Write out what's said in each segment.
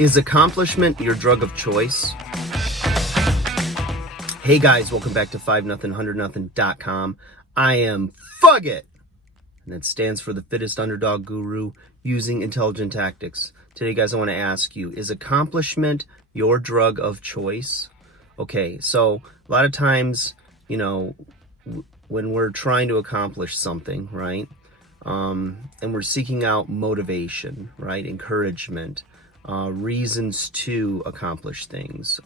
Is accomplishment your drug of choice? Hey guys, welcome back to 5nothing100nothing.com. I am Fugit, and that stands for the fittest underdog guru using intelligent tactics. Today, guys, I want to ask you, is accomplishment your drug of choice? Okay, so a lot of times, when we're trying to accomplish something, right? And we're seeking out motivation, right? Encouragement, reasons to accomplish things,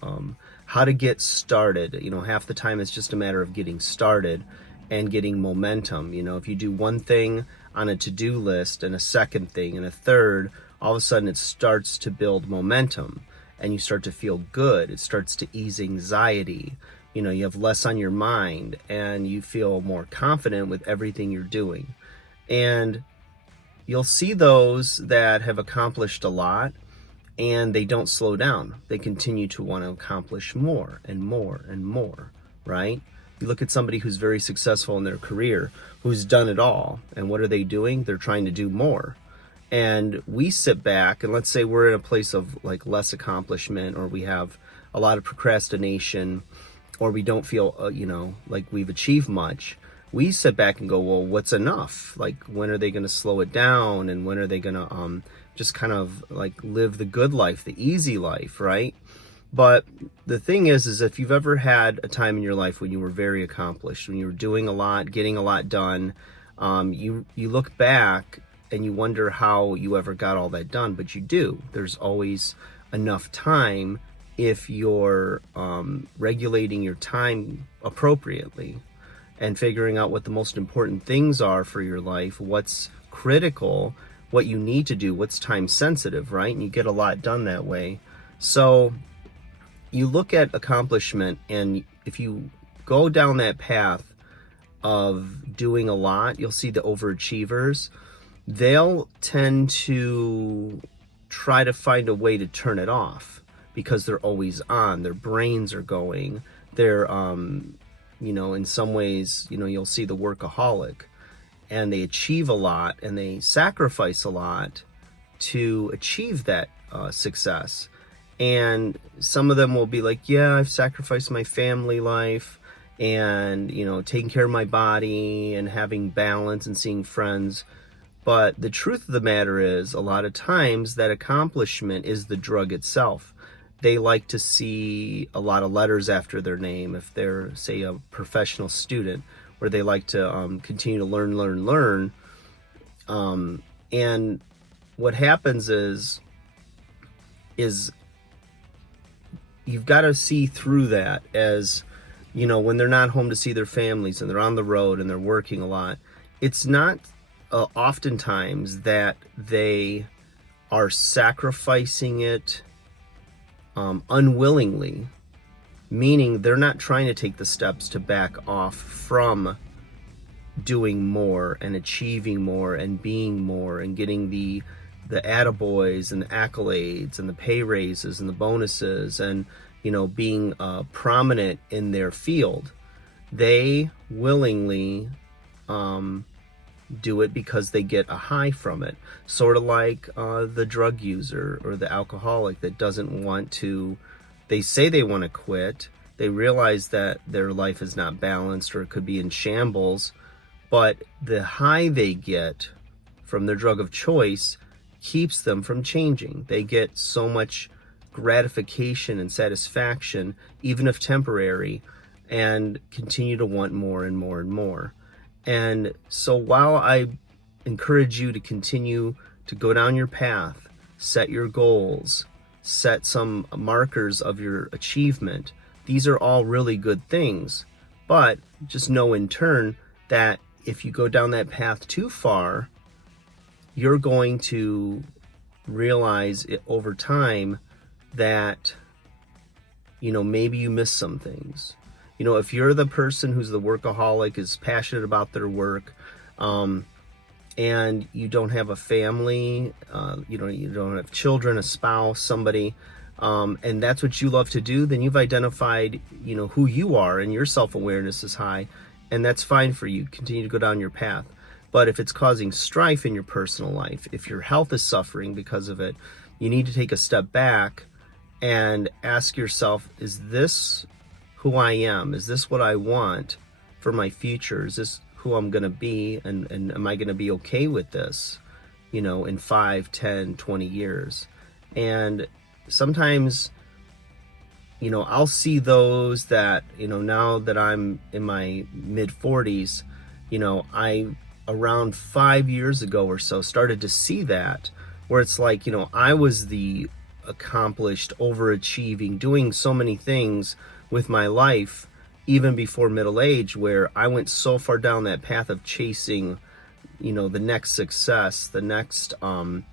how to get started. Half the time it's just a matter of getting started and getting momentum. If you do one thing on a to-do list and a second thing and a third, all of a sudden it starts to build momentum and you start to feel good. It starts to ease anxiety. You have less on your mind and you feel more confident with everything you're doing. And you'll see those that have accomplished a lot and they don't slow down. They continue to want to accomplish more and more and more, right? You look at somebody who's very successful in their career, who's done it all, and what are they doing? They're trying to do more. And we sit back and let's say we're in a place of like less accomplishment, or we have a lot of procrastination, or we don't feel, like we've achieved much. We sit back and go, well, what's enough? Like, when are they going to slow it down? And when are they going to just kind of like live the good life, the easy life, right? But the thing is if you've ever had a time in your life when you were very accomplished, when you were doing a lot, getting a lot done, you look back and you wonder how you ever got all that done, but you do. There's always enough time if you're regulating your time appropriately and figuring out what the most important things are for your life, what's critical, what you need to do, what's time sensitive, right? And you get a lot done that way. So you look at accomplishment, and if you go down that path of doing a lot, you'll see the overachievers. They'll tend to try to find a way to turn it off because they're always on. Their brains are going. They're in some ways, you'll see the workaholic, and they achieve a lot and they sacrifice a lot to achieve that success. And some of them will be like, yeah, I've sacrificed my family life and, taking care of my body and having balance and seeing friends. But the truth of the matter is, a lot of times that accomplishment is the drug itself. They like to see a lot of letters after their name if they're, say, a professional student, where they like to continue to learn. And what happens is you've got to see through that as, when they're not home to see their families and they're on the road and they're working a lot, it's not oftentimes that they are sacrificing it unwillingly, meaning they're not trying to take the steps to back off from doing more and achieving more and being more and getting the attaboys and the accolades and the pay raises and the bonuses and being prominent in their field. They willingly do it because they get a high from it, sort of like the drug user or the alcoholic that doesn't want to. They say they want to quit. They realize that their life is not balanced or it could be in shambles, but the high they get from their drug of choice keeps them from changing. They get so much gratification and satisfaction, even if temporary, and continue to want more and more and more. And so while I encourage you to continue to go down your path, set your goals, set some markers of your achievement, these are all really good things. But just know in turn that if you go down that path too far, you're going to realize over time that, maybe you miss some things. If you're the person who's the workaholic, is passionate about their work, and you don't have a family, you don't have children, a spouse, somebody, and that's what you love to do, then you've identified, who you are, and your self-awareness is high, and that's fine for you. Continue to go down your path. But if it's causing strife in your personal life, if your health is suffering because of it, you need to take a step back and ask yourself, is this who I am? Is this what I want for my future? Is this who I'm going to be? And am I going to be okay with this, in 5, 10, 20 years? And sometimes, I'll see those that, now that I'm in my mid 40s, I around 5 years ago or so started to see that, where it's like, I was the accomplished, overachieving, doing so many things with my life even before middle age, where I went so far down that path of chasing, the next success, the next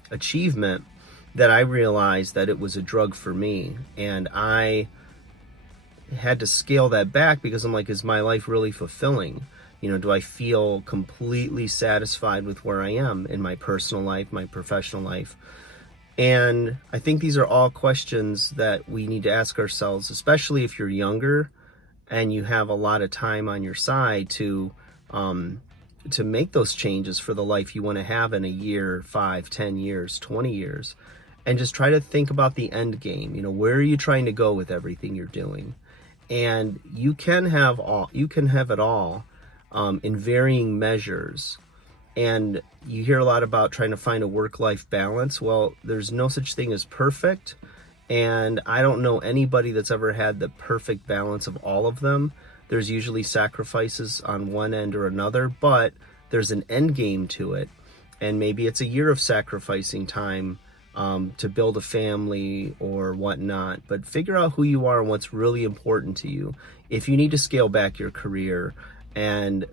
achievement, that I realized that it was a drug for me. And I had to scale that back because I'm like, is my life really fulfilling? Do I feel completely satisfied with where I am in my personal life, my professional life? And I think these are all questions that we need to ask ourselves, especially if you're younger and you have a lot of time on your side to make those changes for the life you want to have in a year, 5, 10 years, 20 years. And just try to think about the end game. Where are you trying to go with everything you're doing? And you can have it all in varying measures. And you hear a lot about trying to find a work-life balance. Well, there's no such thing as perfect. And I don't know anybody that's ever had the perfect balance of all of them. There's usually sacrifices on one end or another, but there's an end game to it. And maybe it's a year of sacrificing time to build a family or whatnot. But figure out who you are and what's really important to you. If you need to scale back your career and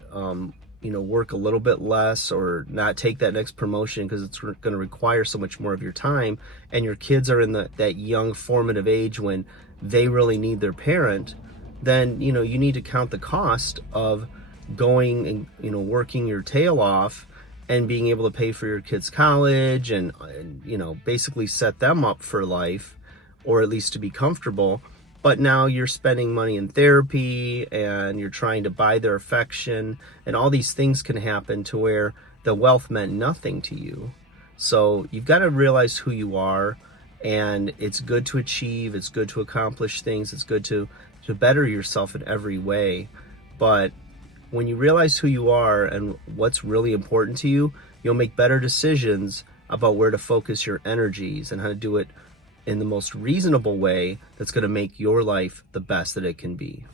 work a little bit less or not take that next promotion because it's going to require so much more of your time, and your kids are in that young formative age when they really need their parent, then you need to count the cost of going and working your tail off and being able to pay for your kids' college and basically set them up for life, or at least to be comfortable. But now you're spending money in therapy and you're trying to buy their affection, and all these things can happen to where the wealth meant nothing to you. So you've got to realize who you are, and it's good to achieve, it's good to accomplish things, it's good to better yourself in every way. But when you realize who you are and what's really important to you, you'll make better decisions about where to focus your energies and how to do it in the most reasonable way that's going to make your life the best that it can be.